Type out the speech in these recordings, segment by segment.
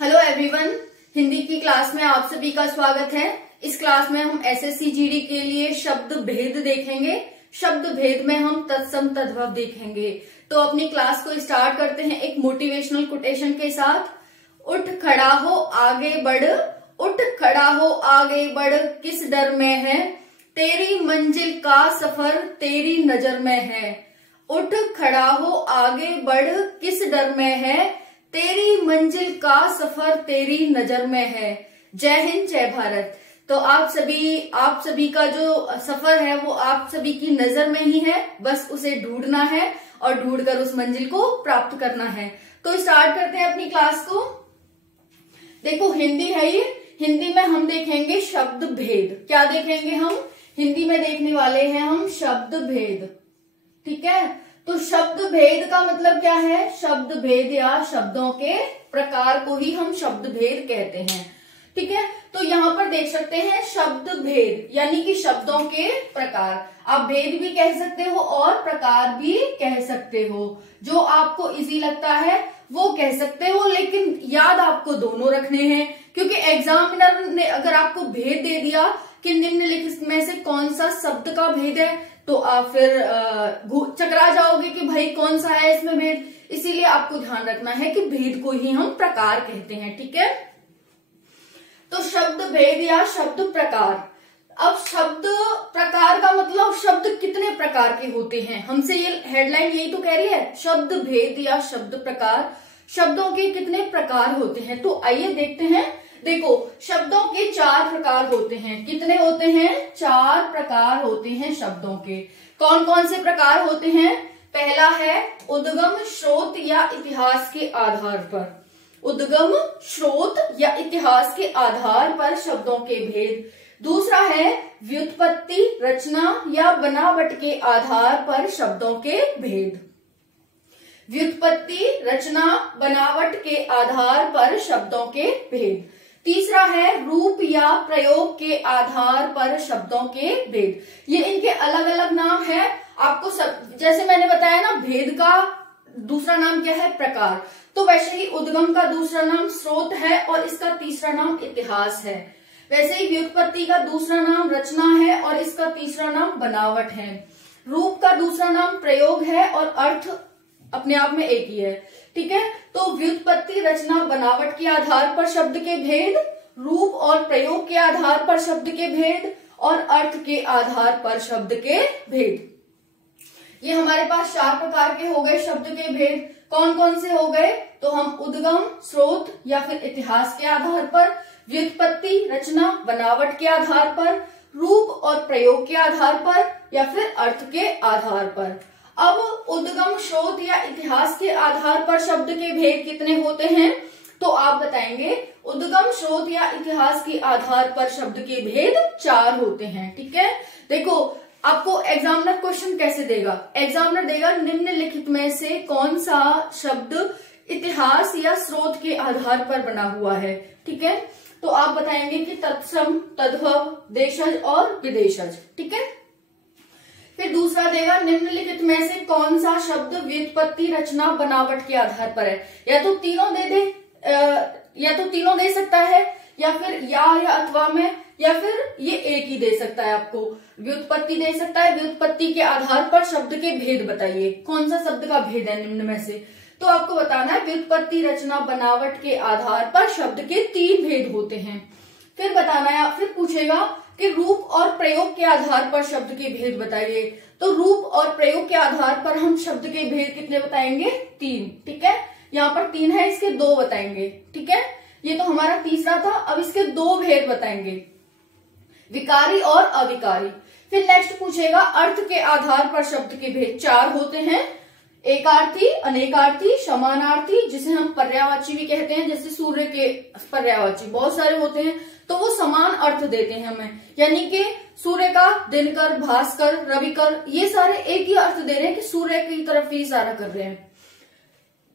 Hello everyone, Hindi की class में आप सभी का स्वागत है। इस क्लास में हम एसएससी जीडी के लिए शब्द भेद देखेंगे। शब्द भेद में हम तत्सम तद्भव देखेंगे। तो अपनी क्लास को स्टार्ट करते हैं एक मोटिवेशनल कोटेशन के साथ। उठ खड़ा हो आगे बढ़, उठ खड़ा हो आगे बढ़, किस डर में है, तेरी मंजिल का सफर तेरी नजर में है। उठ खड़ा हो आगे बढ़, किस डर में है, तेरी मंजिल का सफर तेरी नजर में है। जय हिंद, जय भारत। तो आप सभी का जो सफर है वो आप सभी की नजर में ही है, बस उसे ढूंढना है और ढूंढकर उस मंजिल को प्राप्त करना है। तो स्टार्ट करते हैं अपनी क्लास को। देखो हिंदी है ये, हिंदी में हम देखेंगे शब्द भेद। क्या देखेंगे हम? हिंदी में देखने वाले हैं हम शब्द भेद। ठीक है, तो शब्द भेद का मतलब क्या है? शब्द भेद या शब्दों के प्रकार को ही हम शब्द भेद कहते हैं। ठीक है, तो यहाँ पर देख सकते हैं शब्द भेद यानी कि शब्दों के प्रकार। आप भेद भी कह सकते हो और प्रकार भी कह सकते हो। जो आपको इजी लगता है वो कह सकते हो, लेकिन याद आपको दोनों रखने हैं, क्योंकि एग्जामिनर ने अगर आपको भेद दे दिया कि निम्नलिखित में से कौन सा शब्द का भेद है, तो आप फिर चकरा जाओगे कि भाई कौन सा है इसमें भेद। इसीलिए आपको ध्यान रखना है कि भेद को ही हम प्रकार कहते हैं। ठीक है, तो शब्द भेद या शब्द प्रकार। अब शब्द प्रकार का मतलब शब्द कितने प्रकार के होते हैं, हमसे ये हेडलाइन यही तो कह रही है, शब्द भेद या शब्द प्रकार, शब्दों के कितने प्रकार होते हैं। तो आइए देखते हैं। देखो शब्दों के 4 प्रकार होते हैं। कितने होते हैं? 4 प्रकार होते हैं शब्दों के। कौन कौन से प्रकार होते हैं? पहला है उद्गम, स्रोत या इतिहास के आधार पर। उद्गम, स्रोत या इतिहास के आधार पर शब्दों के भेद। दूसरा है व्युत्पत्ति, रचना या बनावट के आधार पर शब्दों के भेद। व्युत्पत्ति, रचना, बनावट के आधार पर शब्दों के भेद। तीसरा है रूप या प्रयोग के आधार पर शब्दों के भेद। ये इनके अलग अलग नाम है। आपको सब जैसे मैंने बताया ना, भेद का दूसरा नाम क्या है? प्रकार। तो वैसे ही उद्गम का दूसरा नाम स्रोत है और इसका तीसरा नाम इतिहास है। वैसे ही व्युत्पत्ति का दूसरा नाम रचना है और इसका तीसरा नाम बनावट है। रूप का दूसरा नाम प्रयोग है और अर्थ अपने आप में एक ही है। ठीक है, तो व्युत्पत्ति, रचना, बनावट के आधार पर शब्द के भेद, रूप और प्रयोग के आधार पर शब्द के भेद और अर्थ के आधार पर शब्द के भेद। ये हमारे पास 4 प्रकार के हो गए शब्द के भेद। कौन कौन से हो गए? तो हम उद्गम, स्रोत या फिर इतिहास के आधार पर, व्युत्पत्ति, रचना, बनावट के आधार पर, रूप और प्रयोग के आधार पर या फिर अर्थ के आधार पर। अब उद्गम, स्रोत या इतिहास के आधार पर शब्द के भेद कितने होते हैं? तो आप बताएंगे उद्गम, स्रोत या इतिहास के आधार पर शब्द के भेद 4 होते हैं। ठीक है, देखो आपको एग्जामिनर क्वेश्चन कैसे देगा? एग्जामिनर देगा निम्नलिखित में से कौन सा शब्द इतिहास या स्रोत के आधार पर बना हुआ है। ठीक है, तो आप बताएंगे कि तत्सम, तद्भव, देशज और विदेशज। ठीक है, फिर दूसरा देगा निम्नलिखित में से कौन सा शब्द व्युत्पत्ति, रचना, बनावट के आधार पर है। या तो तीनों दे दे, या तो तीनों दे सकता है, या फिर या अथवा में, या फिर ये एक ही दे सकता है। आपको व्युत्पत्ति दे सकता है, व्युत्पत्ति के आधार पर शब्द के भेद बताइए, कौन सा शब्द का भेद है निम्न में से। तो आपको बताना है व्युत्पत्ति, रचना, बनावट के आधार पर शब्द के 3 भेद होते हैं। फिर बताना है, फिर पूछेगा कि रूप और प्रयोग के आधार पर शब्द के भेद बताइए। तो रूप और प्रयोग के आधार पर हम शब्द के भेद कितने बताएंगे? 3। ठीक है, यहाँ पर 3 है, इसके 2 बताएंगे। ठीक है, ये तो हमारा तीसरा था। अब इसके 2 भेद बताएंगे, विकारी और अविकारी। फिर नेक्स्ट पूछेगा अर्थ के आधार पर शब्द के भेद 4 होते हैं। एकार्थी, अनेकार्थी, समानार्थी, जिसे हम पर्यायवाची भी कहते हैं। जैसे सूर्य के पर्यायवाची बहुत सारे होते हैं, तो वो समान अर्थ देते हैं हमें, यानी कि सूर्य का दिनकर, भास्कर, रविकर, ये सारे एक ही अर्थ दे रहे हैं कि सूर्य की तरफ ही इशारा कर रहे हैं।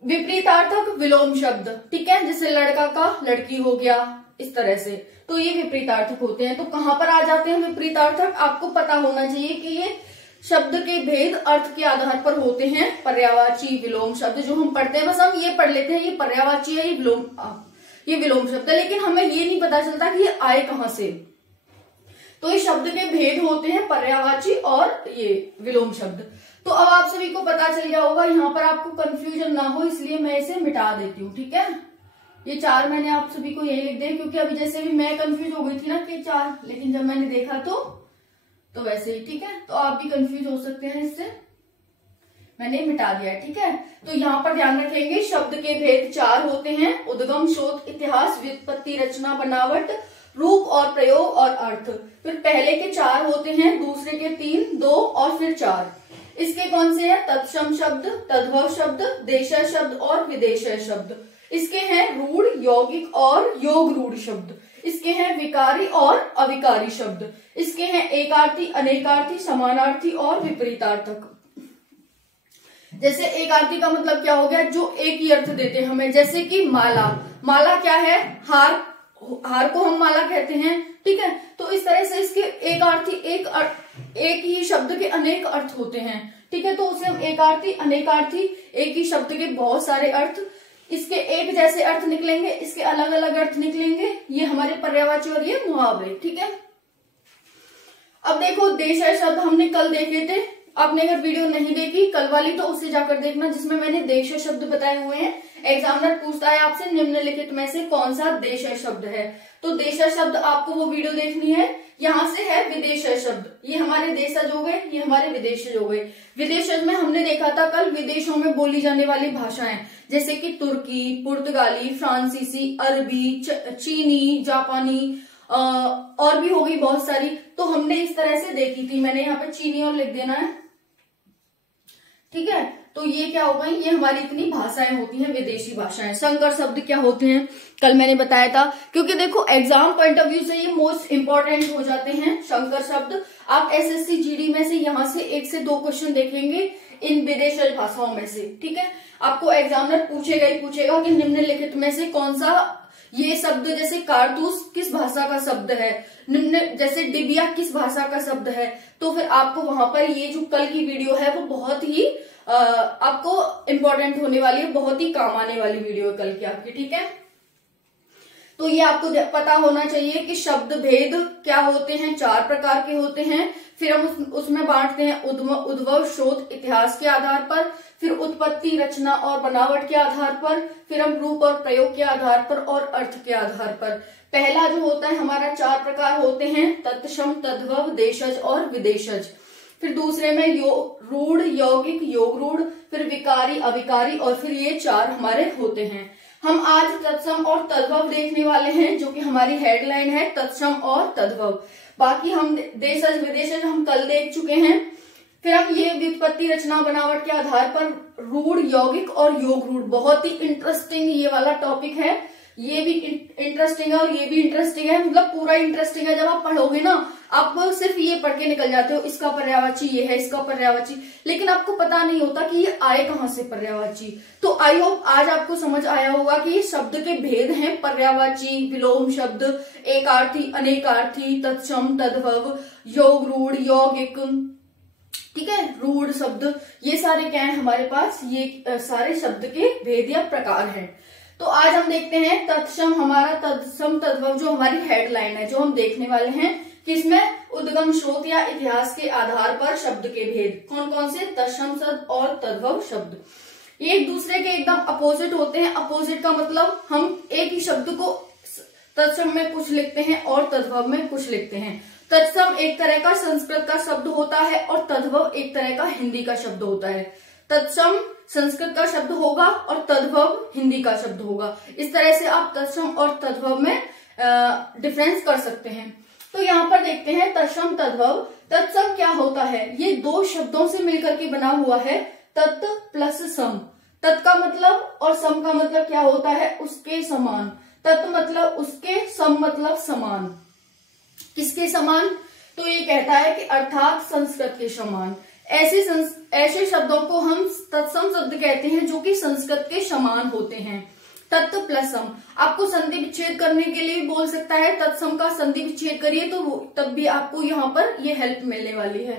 विपरीतार्थक, विलोम शब्द। ठीक है, जैसे लड़का का लड़की हो गया, इस तरह से, तो ये विपरीतार्थक होते हैं। तो कहां पर आ जाते हैं विपरीतार्थक? आपको पता होना चाहिए कि ये शब्द के भेद अर्थ के आधार पर होते हैं। पर्यायवाची, विलोम शब्द जो हम पढ़ते हैं, बस हम ये पढ़ लेते हैं, ये पर्यायवाची है, ये विलोम ये विलोम शब्द है, लेकिन हमें ये नहीं पता चलता कि ये आए कहां से। तो ये शब्द के भेद होते हैं पर्यायवाची और ये विलोम शब्द। तो अब आप सभी को पता चल गया होगा, यहाँ पर आपको कंफ्यूजन ना हो इसलिए मैं इसे मिटा देती हूँ, ठीक है। ये 4 मैंने आप सभी को यही लिख दिया, क्योंकि अभी जैसे भी मैं कंफ्यूज हो गई थी ना कि 4, लेकिन जब मैंने देखा तो वैसे ही, ठीक है। तो आप भी कंफ्यूज हो सकते हैं, इससे मैंने मिटा दिया, ठीक है। तो यहाँ पर ध्यान रखेंगे, शब्द के भेद 4 होते हैं: उद्गम, शोध, इतिहास, व्युत्पत्ति, रचना, बनावट, रूप और प्रयोग और अर्थ। फिर पहले के 4 होते हैं, दूसरे के 3, 2 और फिर 4। इसके कौन से हैं? तत्सम शब्द, तद्भव शब्द, देशज शब्द और विदेशज शब्द। इसके हैं रूढ़, यौगिक और योग रूढ़ शब्द। इसके हैं विकारी और अविकारी शब्द। इसके हैं एकार्थी, अनेकार्थी, समानार्थी और विपरीतार्थक। जैसे एकार्थी का मतलब क्या हो गया? जो एक ही अर्थ देते हैं हमें, जैसे कि माला। माला क्या है? हार, हार को हम माला कहते हैं, ठीक है। तो इस तरह से इसके एकार्थी, एक ही शब्द के अनेक अर्थ होते हैं, ठीक है। तो उसे हम एकार्थी, अनेकार्थी, एक ही शब्द के बहुत सारे अर्थ, इसके एक जैसे अर्थ निकलेंगे, इसके अलग अलग अर्थ निकलेंगे, ये हमारे पर्यायवाची और ये मुहावरे, ठीक है। अब देखो, देशज शब्द हमने कल देखे थे। आपने अगर वीडियो नहीं देखी कल वाली तो उससे जाकर देखना, जिसमें मैंने देशज शब्द बताए हुए हैं। एग्जामिनर पूछता है आपसे निम्नलिखित में से कौन सा देशज शब्द है, तो देशज शब्द आपको वो वीडियो देखनी है। यहाँ से है विदेशज शब्द, ये हमारे देशज हो गए, ये हमारे विदेशज हो गए। विदेशज में हमने देखा था कल विदेशों में बोली जाने वाली भाषाएं, जैसे कि तुर्की, पुर्तगाली, फ्रांसीसी, अरबी, चीनी, जापानी और भी हो गई बहुत सारी। तो हमने इस तरह से देखी थी, मैंने यहाँ पे चीनी और लिख देना है, ठीक है। तो ये क्या हो गई? ये हमारी इतनी भाषाएं होती हैं, विदेशी भाषाएं। संकर शब्द क्या होते हैं कल मैंने बताया था, क्योंकि देखो एग्जाम पॉइंट ऑफ व्यू से ये मोस्ट इंपॉर्टेंट हो जाते हैं संकर शब्द। आप एसएससी जीडी में से यहाँ से 1 से 2 क्वेश्चन देखेंगे इन विदेशी भाषाओं में से, ठीक है। आपको एग्जामिनर पूछेगा ही पूछेगा कि निम्नलिखित में से कौन सा ये शब्द, जैसे कारतूस किस भाषा का शब्द है, जैसे डिबिया किस भाषा का शब्द है। तो फिर आपको वहां पर ये जो कल की वीडियो है वो बहुत ही आपको इम्पोर्टेंट होने वाली है, बहुत ही काम आने वाली वीडियो है कल की आपकी, ठीक है। तो ये आपको पता होना चाहिए कि शब्द भेद क्या होते हैं, 4 प्रकार के होते हैं। फिर हम उसमें बांटते हैं उद्भव, शोध, इतिहास के आधार पर, फिर उत्पत्ति, रचना और बनावट के आधार पर, फिर हम रूप और प्रयोग के आधार पर और अर्थ के आधार पर। पहला जो होता है हमारा 4 प्रकार होते हैं, तत्सम, तद्भव, देशज और विदेशज। फिर दूसरे में रूढ़, यौगिक, योग रूढ़, फिर विकारी, अविकारी और फिर ये 4 हमारे होते हैं। हम आज तत्सम और तद्भव देखने वाले हैं, जो कि हमारी हेडलाइन है, तत्सम और तद्भव। बाकी हम देशज विदेशज हम कल देख चुके हैं। फिर हम ये व्युत्पत्ति, रचना, बनावट के आधार पर रूढ़, यौगिक और योग रूढ़, बहुत ही इंटरेस्टिंग ये वाला टॉपिक है। ये भी इंटरेस्टिंग है और ये भी इंटरेस्टिंग है, मतलब पूरा इंटरेस्टिंग है। जब आप पढ़ोगे ना, आप सिर्फ ये पढ़ के निकल जाते हो, इसका पर्यायवाची ये है, इसका पर्यायवाची, लेकिन आपको पता नहीं होता कि ये आए कहां से पर्यायवाची। तो आई होप आज आपको समझ आया होगा कि ये शब्द के भेद हैं, पर्यायवाची, विलोम शब्द, एकार्थी, अनेकार्थी, तत्सम, तद्भव, योग रूढ़, यौगिक, ठीक है, रूढ़ शब्द, ये सारे क्या है हमारे पास, ये सारे शब्द के भेद या प्रकार हैं। तो आज हम देखते हैं तत्सम, हमारा तत्सम तद्भव जो हमारी हेडलाइन है, जो हम देखने वाले हैं, किसमें? उद्गम, शोध या इतिहास के आधार पर शब्द के भेद। कौन कौन से? तत्सम शब्द और तद्भव शब्द। ये एक दूसरे के एकदम अपोजिट होते हैं। अपोजिट का मतलब हम एक ही शब्द को तत्सम में कुछ लिखते हैं और तद्भव में कुछ लिखते हैं। तत्सम एक तरह का संस्कृत का शब्द होता है और तद्भव एक तरह का हिंदी का शब्द होता है। तत्सम संस्कृत का शब्द होगा और तद्भव हिंदी का शब्द होगा। इस तरह से आप तत्सम और तद्भव में डिफरेंस कर सकते हैं। तो यहाँ पर देखते हैं तत्सम तद्भव। तत्सम क्या होता है? ये 2 शब्दों से मिलकर के बना हुआ है, तत् प्लस सम। तत् का मतलब और सम का मतलब क्या होता है? उसके समान। तत् मतलब उसके, सम मतलब समान। किसके समान? तो ये कहता है कि अर्थात संस्कृत के समान। ऐसे शब्दों को हम तत्सम शब्द कहते हैं जो कि संस्कृत के समान होते हैं। तत् प्लस सम। आपको संधि विच्छेद करने के लिए बोल सकता है, तत्सम का संधि विच्छेद करिए, तो तब भी आपको यहाँ पर ये हेल्प मिलने वाली है।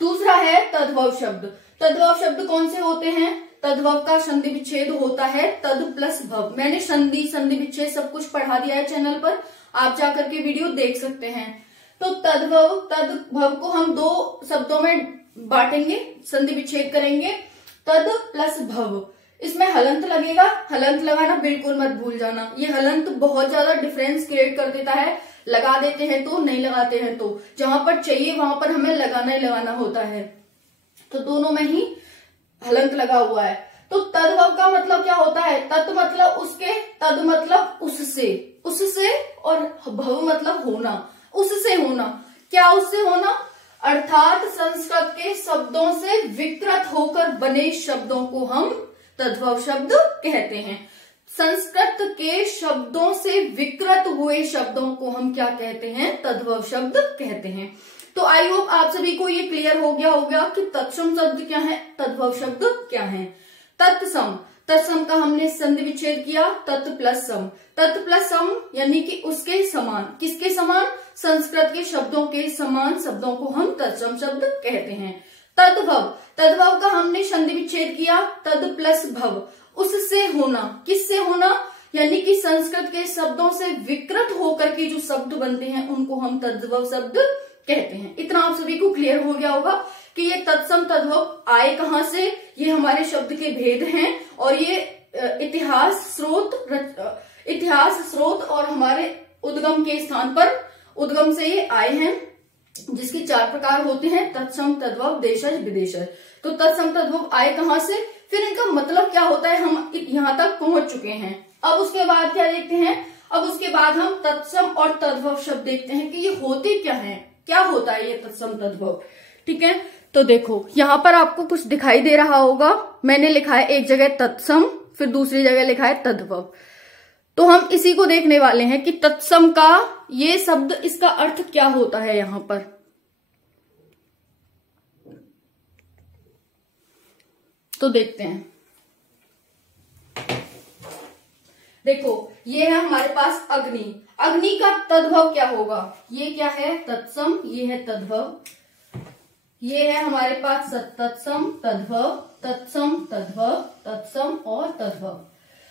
दूसरा है तद्भव शब्द। तद्भव शब्द कौन से होते हैं? तद्भव का संधि विच्छेद होता है तद प्लस भव। मैंने संधि विच्छेद सब कुछ पढ़ा दिया है चैनल पर, आप जाकर के वीडियो देख सकते हैं। तो तद्भव को हम दो शब्दों में बांटेंगे, संधि विच्छेद करेंगे, तद प्लस भव। इसमें हलंत लगेगा, हलंत लगाना बिल्कुल मत भूल जाना, ये हलंत बहुत ज्यादा डिफरेंस क्रिएट कर देता है, लगा देते हैं तो, नहीं लगाते हैं तो, जहां पर चाहिए वहां पर हमें लगाना ही लगाना होता है। तो दोनों में ही हलंत लगा हुआ है। तो तद्भव का मतलब क्या होता है? तत् मतलब उसके, तद मतलब उससे और भव मतलब होना, उससे होना। क्या उससे होना? अर्थात संस्कृत के शब्दों से विकृत होकर बने शब्दों को हम तद्भव शब्द कहते हैं। संस्कृत के शब्दों से विकृत हुए शब्दों को हम क्या कहते हैं? तद्भव शब्द कहते हैं। तो आई होप आप सभी को ये क्लियर हो गया होगा कि तत्सम शब्द क्या है, तद्भव शब्द क्या है। तत्सम, तत्सम का हमने संधि विच्छेद किया, तत् प्लस सम। तत् प्लस सम यानी कि उसके समान। किसके समान? संस्कृत के शब्दों के समान शब्दों को हम तत्सम शब्द कहते हैं। तद्भव, तद्भव का हमने संधि विच्छेद किया, तद प्लस भव, उससे होना। किससे होना? यानी कि संस्कृत के शब्दों से विकृत होकर के जो शब्द बनते हैं उनको हम तद्भव शब्द कहते हैं। इतना आप सभी को क्लियर हो गया होगा कि ये तत्सम तद्भव आए कहां से, ये हमारे शब्द के भेद हैं और ये इतिहास स्रोत और हमारे उद्गम के स्थान पर, उद्गम से ये आए हैं, जिसके 4 प्रकार होते हैं, तत्सम तद्भव देशज विदेशज। तो तत्सम तद्भव आए कहां से, फिर इनका मतलब क्या होता है, हम यहां तक पहुंच चुके हैं। अब उसके बाद क्या देखते हैं? अब उसके बाद हम तत्सम और तद्भव शब्द देखते हैं कि ये होते क्या हैं, क्या होता है ये तत्सम तद्भव। ठीक है, तो देखो यहां पर आपको कुछ दिखाई दे रहा होगा, मैंने लिखा है एक जगह तत्सम, फिर दूसरी जगह लिखा है तद्भव। तो हम इसी को देखने वाले हैं कि तत्सम का ये शब्द, इसका अर्थ क्या होता है यहां पर। तो देखते हैं। देखो ये है हमारे पास अग्नि, अग्नि का तद्भव क्या होगा? ये क्या है? तत्सम, ये है तद्भव, ये है हमारे पास तत्सम तद्भव, तत्सम तद्भव, तत्सम और तद्भव।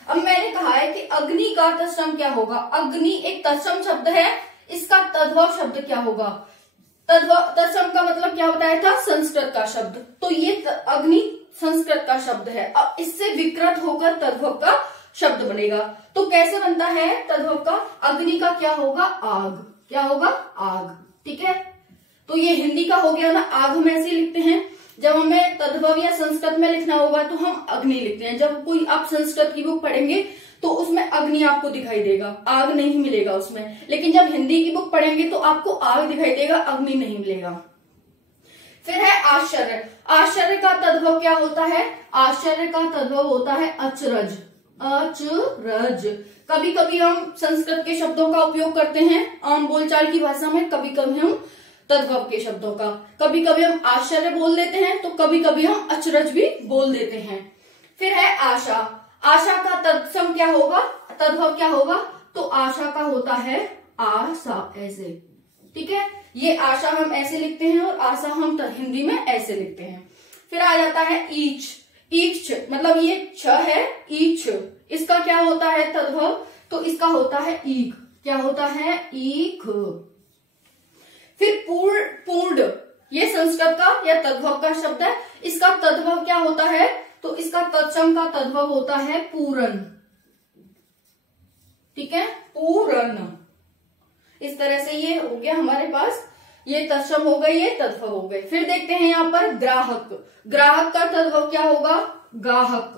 अब मैंने कहा है कि अग्नि का तत्सम क्या होगा? अग्नि एक तत्सम शब्द है, इसका तद्भव शब्द क्या होगा? तत्सम का मतलब क्या बताया था? संस्कृत का शब्द। तो ये अग्नि संस्कृत का शब्द है, अब इससे विकृत होकर तद्भव का शब्द बनेगा। तो कैसे बनता है तद्भव का? अग्नि का क्या होगा? आग। क्या होगा? आग। ठीक है, तो ये हिंदी का हो गया ना, आग हम ऐसे लिखते हैं। जब हमें तद्भव या संस्कृत में लिखना होगा तो हम अग्नि लिखते हैं। जब कोई आप संस्कृत की बुक पढ़ेंगे तो उसमें अग्नि आपको दिखाई देगा, आग नहीं मिलेगा उसमें। लेकिन जब हिंदी की बुक पढ़ेंगे तो आपको आग दिखाई देगा, अग्नि नहीं मिलेगा। फिर है आश्चर्य। आश्चर्य का तद्भव क्या होता है? आश्चर्य का तद्भव होता है अचरज। अचरज, कभी कभी हम संस्कृत के शब्दों का उपयोग करते हैं आम बोलचाल की भाषा में, कभी कभी हम तद्भव के शब्दों का, कभी कभी हम आश्चर्य बोल देते हैं तो कभी कभी हम अचरज भी बोल देते हैं। फिर है आशा। आशा का तत्सम क्या होगा? तद्भव क्या होगा? तो आशा का होता है आशा, ऐसे। ठीक है, ये आशा हम ऐसे लिखते हैं और आशा हम हिंदी में ऐसे लिखते हैं। फिर आ जाता है ईच। ईक्ष मतलब ये छ है, ईक्ष, इसका क्या होता है तद्भव? तो इसका होता है ईख। क्या होता है? ईख। फिर पूर्ण, ये संस्कृत का या तद्भव का शब्द है, इसका तद्भव क्या होता है? तो इसका तत्सम का तद्भव होता है पूरन। ठीक है, पूरन। इस तरह से ये हो गया हमारे पास, ये तत्सम हो गए, ये तद्भव हो गए। फिर देखते हैं यहाँ पर ग्राहक। ग्राहक का तद्भव क्या होगा? गाहक।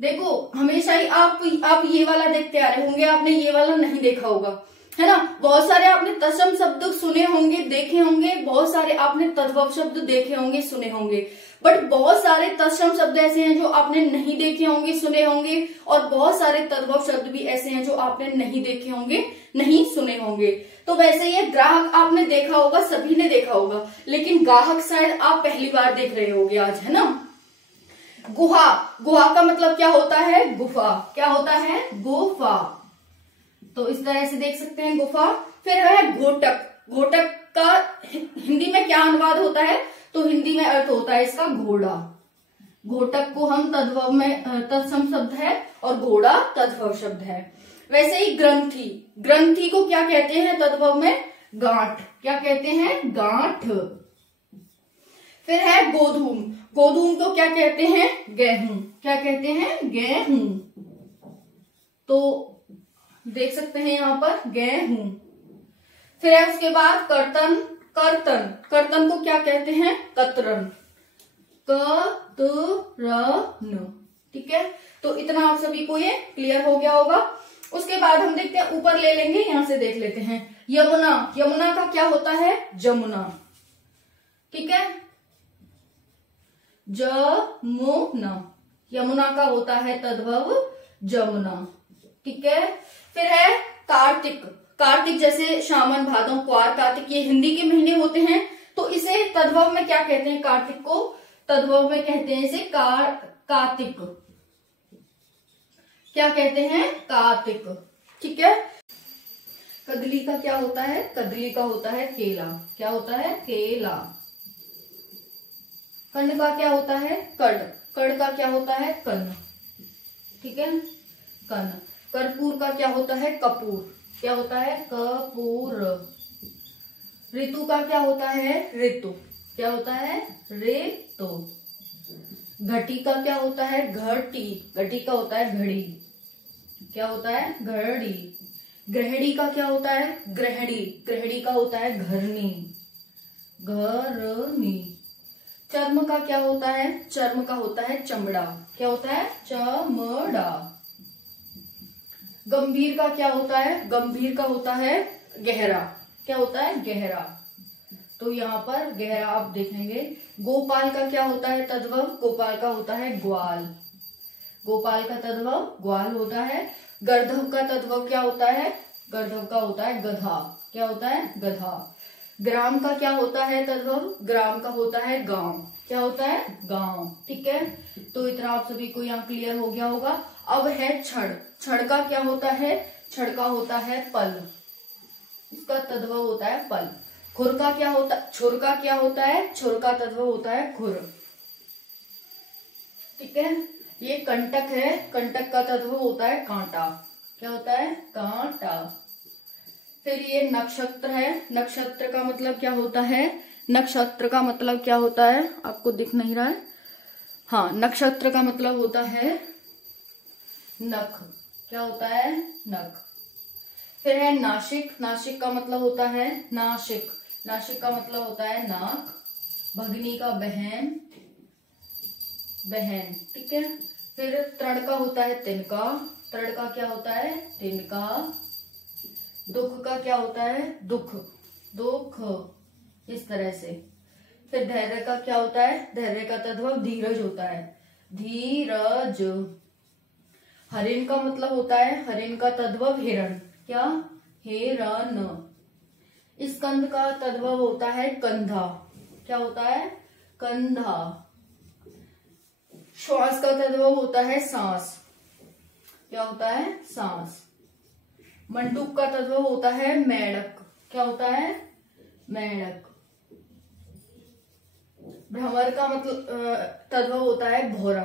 देखो हमेशा ही आप ये वाला देखते आ रहे होंगे, आपने ये वाला नहीं देखा होगा, है ना। बहुत सारे आपने तत्सम शब्द सुने होंगे, देखे होंगे, बहुत सारे आपने तद्भव शब्द देखे होंगे, सुने होंगे, बट बहुत सारे तत्सम शब्द ऐसे हैं जो आपने नहीं देखे होंगे, सुने होंगे, और बहुत सारे तद्भव शब्द भी ऐसे हैं जो आपने नहीं देखे होंगे, नहीं सुने होंगे। तो वैसे ये ग्राहक आपने देखा होगा, सभी ने देखा होगा, लेकिन गाहक शायद आप पहली बार देख रहे होंगे आज, है ना। गुहा। गुहा का मतलब क्या होता है? गुफा। क्या होता है? गुफा। तो इस तरह से देख सकते हैं गुफा। फिर है घोटक। घोटक का हिंदी में क्या अनुवाद होता है? तो हिंदी में अर्थ होता है इसका घोड़ा। घोटक को हम तद्भव में तत्सम शब्द है और घोड़ा तद्भव शब्द है। वैसे ही ग्रंथि, ग्रंथि को क्या कहते हैं तद्भव में? गांठ। क्या कहते हैं? गांठ। फिर है गोधूम, गोधूम को क्या कहते हैं? गेहूं। क्या कहते हैं? गेहूं। तो देख सकते हैं यहां पर गेहूं। फिर है उसके बाद कर्तन, कर्तन, कर्तन को क्या कहते हैं? कतरन। कतरन। ठीक है, तो इतना आप सभी को ये क्लियर हो गया होगा। उसके बाद हम देखते हैं, ऊपर ले लेंगे, यहां से देख लेते हैं। यमुना, यमुना का क्या होता है? जमुना। ठीक है, जमुना, यमुना का होता है तद्भव जमुना। ठीक है, फिर है कार्तिक, कार्तिक जैसे सावन भादो क्वार कार्तिक ये हिंदी के महीने होते हैं, तो इसे तद्भव में क्या कहते हैं? कार्तिक को तद्भव में कहते हैं इसे कार्तिक। क्या कहते हैं? कार्तिक। ठीक है, कदली का क्या होता है? कदली का होता है केला। क्या होता है? केला। कर्ण का क्या होता है? कड़, कड़ का क्या होता है? कर्ण। ठीक है, कर्ण। कर्पूर का क्या होता है? कपूर। क्या होता है? कपूर। ऋतु का क्या होता है? ऋतु। क्या होता है? ऋतु। घटी का क्या होता है? घटी, घटी का होता है घड़ी। क्या होता है? घड़ी। ग्रहणी का क्या होता है? ग्रहणी, ग्रहणी का होता है घरनी, घरनी। चर्म का क्या होता है? चर्म का होता है चमड़ा। क्या होता है? चमड़ा। गंभीर का क्या होता है? गंभीर का होता है गहरा। क्या होता है? गहरा। तो यहाँ पर गहरा आप देखेंगे। गोपाल का क्या होता है तद्भव? गोपाल का होता है ग्वाल। गोपाल का तद्भव ग्वाल होता है। गर्धव का तद्भव क्या होता है? गर्धव का होता है गधा। क्या होता है? गधा। ग्राम का क्या होता है तद्भव? ग्राम का होता है गांव। क्या होता है? गांव। ठीक है, तो इतना आप सभी को यहाँ क्लियर हो गया होगा। अब है छड़, छड़ का क्या होता है? छड़ का होता है पल, इसका तद्भव होता है पल। खुर का क्या होता है? छुर का क्या होता है? छुर का तद्भव होता है खुर। ठीक है, ये कंटक है, कंटक का तद्भव होता है कांटा। क्या होता है? कांटा। फिर ये नक्षत्र है, नक्षत्र का मतलब क्या होता है? नक्षत्र का मतलब क्या होता है? आपको दिख नहीं रहा है? हाँ, नक्षत्र का मतलब होता है नख। क्या होता है? नख। फिर है नासिक, नासिक का मतलब होता है नासिक, नासिक का मतलब होता है नाक। भगनी का बहन, बहन। ठीक है, फिर तृण का होता है तिनका, तृण का क्या होता है? तिनका। दुख का क्या होता है? दुख, दुख, इस तरह से। फिर धैर्य का क्या होता है? धैर्य का तद्भव धीरज होता है, धीरज। हरिण का मतलब होता है, हरिण का तद्भव हिरण। क्या? हिरण। स्कंद का तद्भव होता है कंधा। क्या होता है? कंधा। श्वास का तद्भव होता है सांस। क्या होता है? सांस। मंडूक का तद्भव होता है मेढक। क्या होता है? मेढक। भ्रमर का मतलब तद्भव होता है भौरा।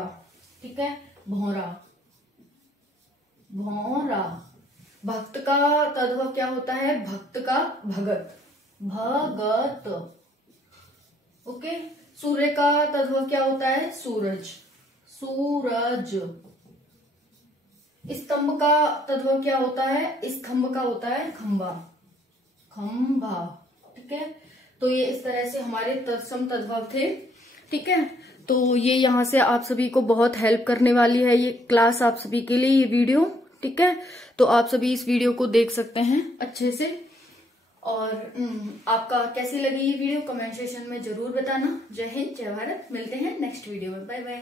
ठीक है, भौरा, भौरा। भक्त का तद्भव क्या होता है? भक्त का भगत, भगत। ओके। सूर्य का तद्भव क्या होता है? सूरज, सूरज। स्तंभ का तद्भव क्या होता है? स्तंभ का होता है खंबा, खंबा। ठीक है, तो ये इस तरह से हमारे तत्सम तद्भव थे। ठीक है, तो ये यहाँ से आप सभी को बहुत हेल्प करने वाली है ये क्लास, आप सभी के लिए ये वीडियो। ठीक है, तो आप सभी इस वीडियो को देख सकते हैं अच्छे से। और आपका कैसी लगी ये वीडियो कमेंट सेक्शन में जरूर बताना। जय हिंद, जय भारत। मिलते हैं नेक्स्ट वीडियो में। Bye bye.